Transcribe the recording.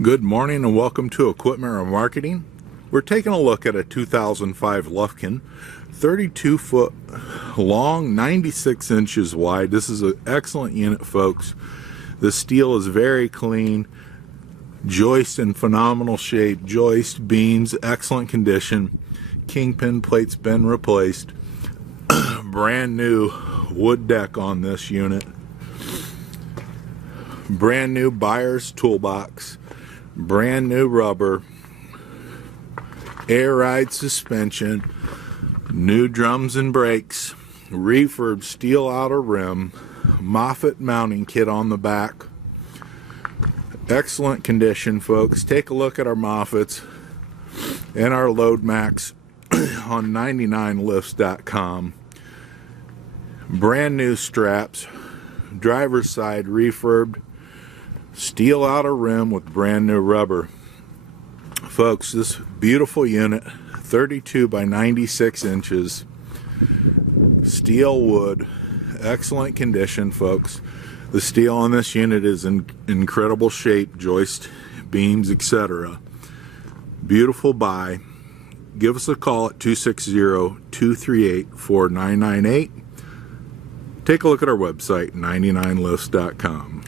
Good morning and welcome to Equipment or Marketing. We're taking a look at a 2005 Lufkin, 32 foot long, 96 inches wide. This is an excellent unit, folks. The steel is very clean, joist in phenomenal shape, joist, beams, excellent condition, kingpin plates been replaced, brand new wood deck on this unit, brand new buyer's toolbox, brand new rubber, air ride suspension, new drums and brakes, refurb steel outer rim, Moffett Mounting Kit on the back. Excellent condition, folks. Take a look at our Moffetts and our Load Max on 99lifts.com. Brand new straps, driver's side refurbed, steel outer rim with brand new rubber. Folks, this beautiful unit, 32 by 96 inches, steel wood, excellent condition, folks. The steel on this unit is in incredible shape, joist, beams, etc. Beautiful buy. Give us a call at 260-238-4998. Take a look at our website, 99lifts.com.